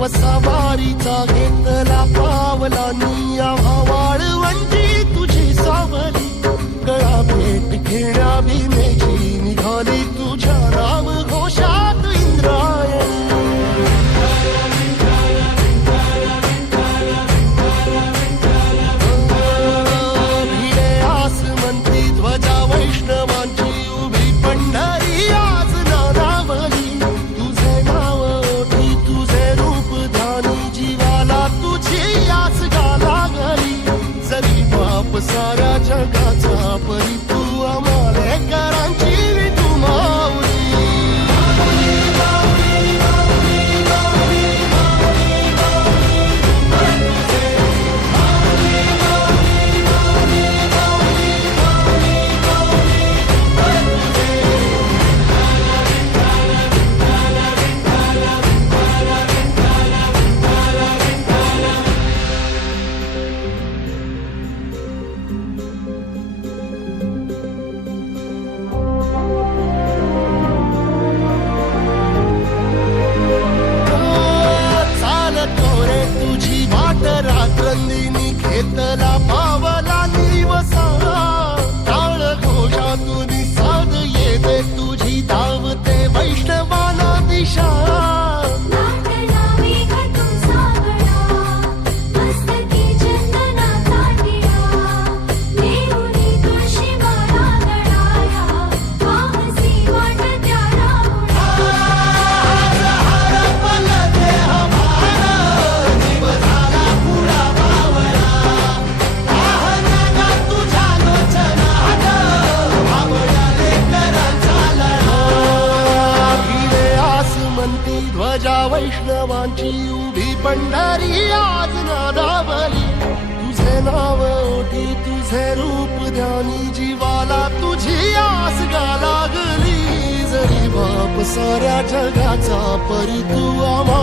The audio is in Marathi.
वसावारीचा घेतला पावला निया वाळवंटी तुझी सावली गळा भेट घेण्या भीमेची निघाली तुझ्या नाम घोषात इंद्रायणी भिडे आसमंती ध्वजा वैष्णवांची उभी पंढरी आज नानावली तुझे नाव ओठी तुझे रूप ध्यानी जीवाला तुझी आस गाला गली जरी बाप साऱ्या जगाचा परी तू आमालेकरांची विठू माऊली रात्रंदिनी घेतला पावला दिवसा टाळ घोषातून साध येते तुझी धावते वैष्णवाला दिशा ध्वजा वैष्णवांची उभी पंढरी आज नादावली तुझे नाव ओठी तुझे रूप ध्यानी जीवाला तुझी आस गा लागली जरी बाप साऱ्या जगाचा परी तू आम्हा